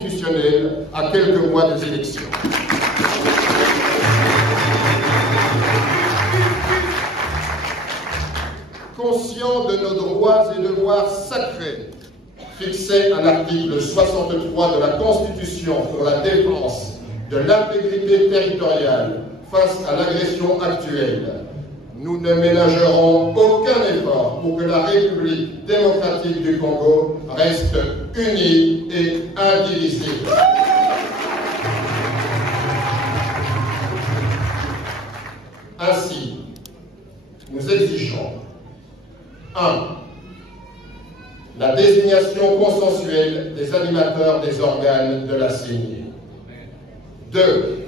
constitutionnelle à quelques mois des élections. Conscient de nos droits et devoirs sacrés, fixés à l'article 63 de la Constitution pour la défense de l'intégrité territoriale face à l'agression actuelle, nous ne ménagerons aucun effort pour que la République démocratique du Congo reste unie et indivisible. Ainsi, nous exigeons 1. La désignation consensuelle des animateurs des organes de la CENI. 2.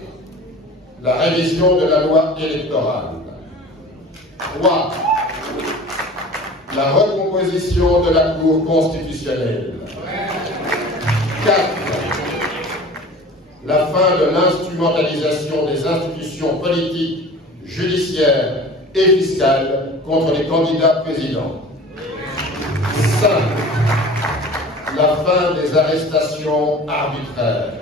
La révision de la loi électorale. 3. La recomposition de la Cour constitutionnelle. 4. La fin de l'instrumentalisation des institutions politiques, judiciaires et fiscales contre les candidats présidents. 5. La fin des arrestations arbitraires.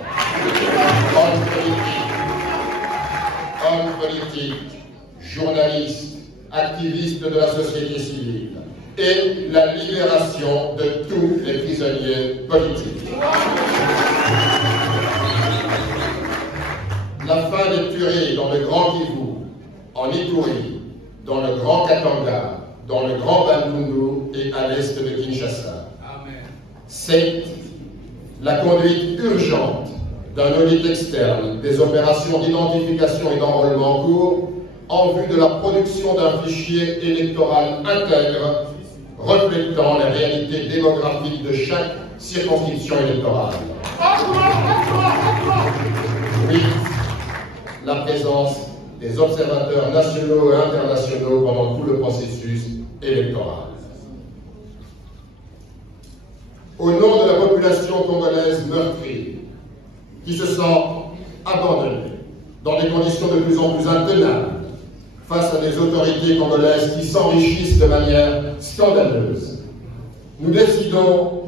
Hommes politiques, journalistes, activistes de la société civile et la libération de tous les prisonniers politiques. La fin des tueries dans le Grand Kivu, en Ituri, dans le Grand Katanga, dans le Grand Bandundu et à l'est de Kinshasa. 7. La conduite urgente d'un audit externe des opérations d'identification et d'enrôlement en cours en vue de la production d'un fichier électoral intègre reflétant les réalités démographiques de chaque circonscription électorale. 8. La présence des observateurs nationaux et internationaux pendant tout le processus électoral. Au nom de la population congolaise meurtrie, qui se sent abandonnée dans des conditions de plus en plus intenables face à des autorités congolaises qui s'enrichissent de manière scandaleuse, nous décidons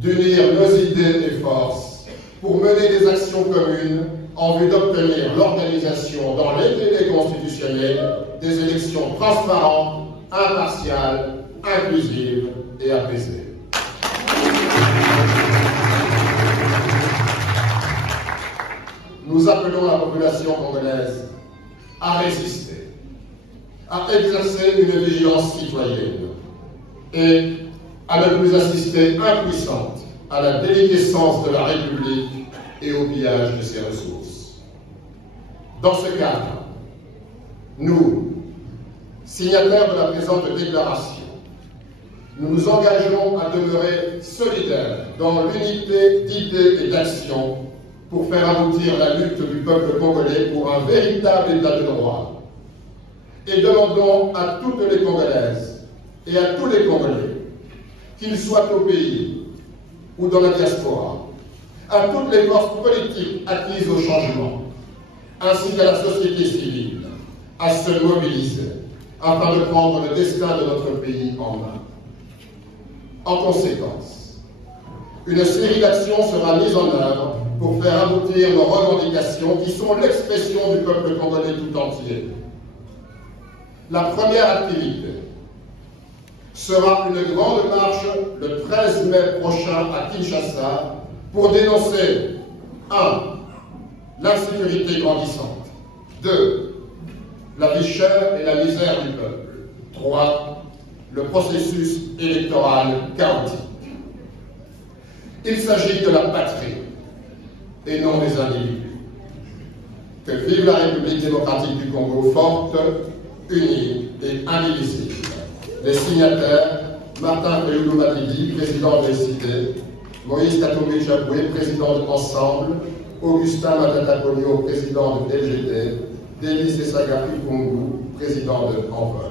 d'unir nos idées et forces pour mener des actions communes en vue d'obtenir l'organisation dans les délais constitutionnels des élections transparentes, impartiales, inclusives et apaisées. Nous appelons la population congolaise à résister, à exercer une vigilance citoyenne et à ne plus assister impuissante à la déliquescence de la République et au pillage de ses ressources. Dans ce cadre, nous, signataires de la présente déclaration, nous nous engageons à demeurer solidaires dans l'unité d'idées et d'actions pour faire aboutir la lutte du peuple congolais pour un véritable état de droit. Et demandons à toutes les Congolaises et à tous les Congolais, qu'ils soient au pays ou dans la diaspora, à toutes les forces politiques acquises au changement, ainsi qu'à la société civile, à se mobiliser afin de prendre le destin de notre pays en main. En conséquence, une série d'actions sera mise en œuvre pour faire aboutir nos revendications qui sont l'expression du peuple congolais tout entier. La première activité sera une grande marche le 13 mai prochain à Kinshasa pour dénoncer 1. L'insécurité grandissante, 2. La vie chère et la misère du peuple, 3. Le processus électoral chaotique. Il s'agit de la patrie et non des individus. Que vive la République démocratique du Congo forte, unie et indivisible. Les signataires, Martin Fayulu Madidi, président de l'ECD, Moïse Katumbi Chapoué, président de Ensemble, Augustin Matata Pogno, président de LGD, Denis Essagapi Kungu, président de Envol.